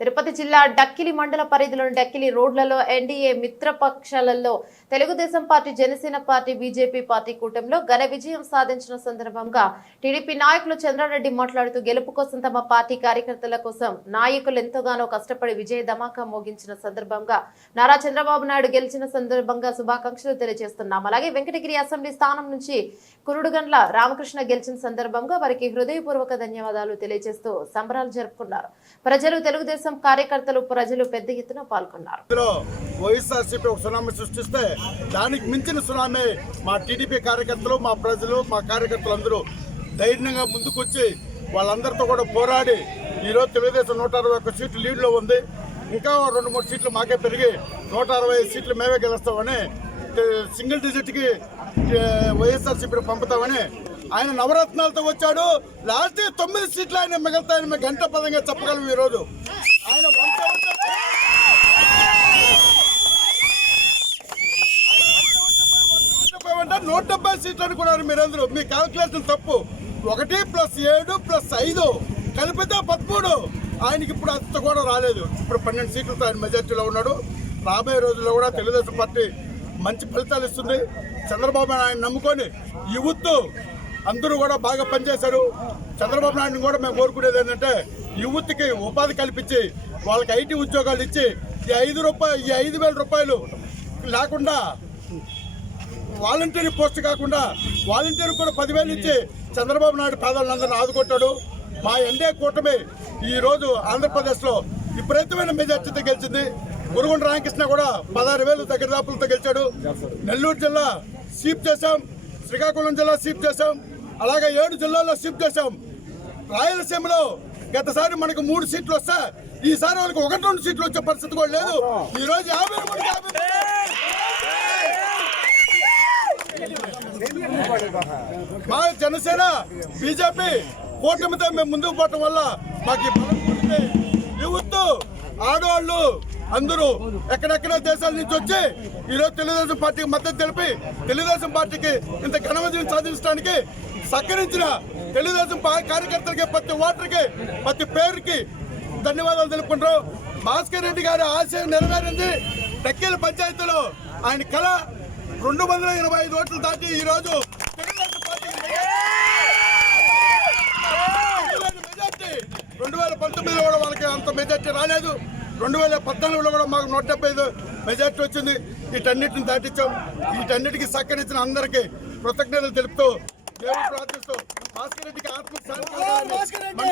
తిరుపతి జిల్లా డక్కిలి మండల పరిధిలోని డక్కిలి రోడ్లలో NDA మిత్రపక్షాలలో Telugu Desam party Janasena party BJP party కూటమిలో ఘన విజయం సాధించిన సందర్భంగా టీడీపీ నాయకులు చంద్రారెడ్డి మాట్లాడుతూ గెలుపు కోసం తమ పార్టీ కార్యకర్తల కోసం నాయకులు ఎంతగానో కష్టపడి విజయ ధమాకా మోగించిన సందర్భంగా నారా చంద్రబాబు నాయుడు గెలిచిన సందర్భంగా శుభాకాంక్షలు తెలియజేస్తున్నాం. అలాగే వెంకటగిరి అసెంబ్లీ స్థానం నుంచి కురుడుగండ్ల రామకృష్ణ గెలిచిన సందర్భంగా వారికి హృదయపూర్వక ధన్యవాదాలు తెలియజేస్తూ సంబరాలు జరుపుకున్నారు. ప్రజలు తెలుగుదేశం కార్యకర్తలు ప్రజలు పెద్ద ఎత్తున పాల్గొన్నారు. వైఎస్ఆర్సీపీ ఒక సునామీ సృష్టిస్తే దానికి మించిన సునామీ మా టీడీపీ కార్యకర్తలు మా ప్రజలు మా కార్యకర్తలు అందరూ ధైర్యంగా ముందుకొచ్చి వాళ్ళందరితో కూడా పోరాడి ఈరోజు తెలుగుదేశం నూట అరవై ఒక్క సీట్లు లీడ్లో ఉంది. ఇంకా రెండు మూడు సీట్లు మాకే పెరిగి నూట అరవై సీట్లు మేమే గెలుస్తామని సింగిల్ డిజిట్కి వైఎస్ఆర్సీపీని పంపుతామని ఆయన నవరత్నాలతో వచ్చాడు. లాస్ట్ తొమ్మిది సీట్లు ఆయన మిగతాయని మేము గంట పదంగా చెప్పగలం ఈరోజు. ఆయన వంట నూట డెబ్బై సీట్లు అనుకున్నారు మీరందరూ. మీ కాల్కులేషన్ తప్పు. ఒకటి ప్లస్ ఏడు ప్లస్ ఐదు కలిపితే పదమూడు. ఆయనకి ఇప్పుడు అంత కూడా రాలేదు. ఇప్పుడు పన్నెండు సీట్లతో ఆయన మెజార్టీలో ఉన్నాడు. రాబోయే రోజుల్లో కూడా తెలుగుదేశం పార్టీ మంచి ఫలితాలు ఇస్తుంది. చంద్రబాబు ఆయన నమ్ముకొని యువత్ అందరూ కూడా బాగా పనిచేశారు. చంద్రబాబు నాయుడు కూడా మేము కోరుకునేది ఏంటంటే యువతికి ఉపాధి కల్పించి వాళ్ళకి ఐటీ ఉద్యోగాలు ఇచ్చి ఈ ఐదు రూపాయలు ఈ ఐదు వేల రూపాయలు లేకుండా వాలంటీర్ పోస్ట్ కాకుండా వాలంటీర్ కూడా పదివేలు ఇచ్చి చంద్రబాబు నాయుడు పేదలందరినీ ఆదుకుంటాడు. మా ఎన్డీఏ కూటమి ఈరోజు ఆంధ్రప్రదేశ్లో విపరీతమైన మెజార్టీతో గెలిచింది. గురుగుండ రామకృష్ణ కూడా పదహారు వేలు దగ్గర దాపులతో గెలిచాడు. నెల్లూరు జిల్లా సీప్ చేశాం. శ్రీకాకుళం జిల్లా సీప్ చేశాం. అలాగే ఏడు జిల్లాల్లో షిఫ్ట్ చేశాం. రాయలసీమలో గతసారి మనకు మూడు సీట్లు వస్తా ఈసారి వాళ్ళకి ఒకటి రెండు సీట్లు వచ్చే పరిస్థితి కూడా లేదు. ఈ రోజు యాభై మా జనసేన బీజేపీ కూటమితో మేము ముందుకు పోవటం వల్ల మాకు ఈ బలం ఆడవాళ్ళు అందరూ ఎక్కడెక్కడ దేశాల నుంచి వచ్చి ఈరోజు తెలుగుదేశం పార్టీకి మద్దతు తెలిపి తెలుగుదేశం పార్టీకి ఇంత ఘన విజయం సాధించడానికి సహకరించిన తెలుగుదేశం కార్యకర్తలకి ప్రతి ఓటర్కి ప్రతి పేరుకి ధన్యవాదాలు తెలుపుకుంటారు భాస్కర్ రెడ్డి గారి ఆశయం నెరవేరింది. టెక్కేల పంచాయతీలో ఆయన కళ రెండు వందల ఎనభై ఐదు ఓట్లు దాటి ఈ రోజు తెలుగుదేశం పార్టీకి మెజార్టీ రెండు వేల పంతొమ్మిదిలో కూడా వాళ్ళకి అంత మెజార్టీ రాలేదు. రెండు వేల పద్నాలుగులో కూడా మాకు నూట డెబ్బై ఐదు మెజార్టీ వచ్చింది. వీటన్నిటిని దాటించాం. వీటన్నిటికీ సహకరించిన అందరికీ కృతజ్ఞతలు తెలుపుతూ దేవుడు ప్రార్థిస్తూ భాస్కర్ రెడ్డికి ఆత్మశాంతి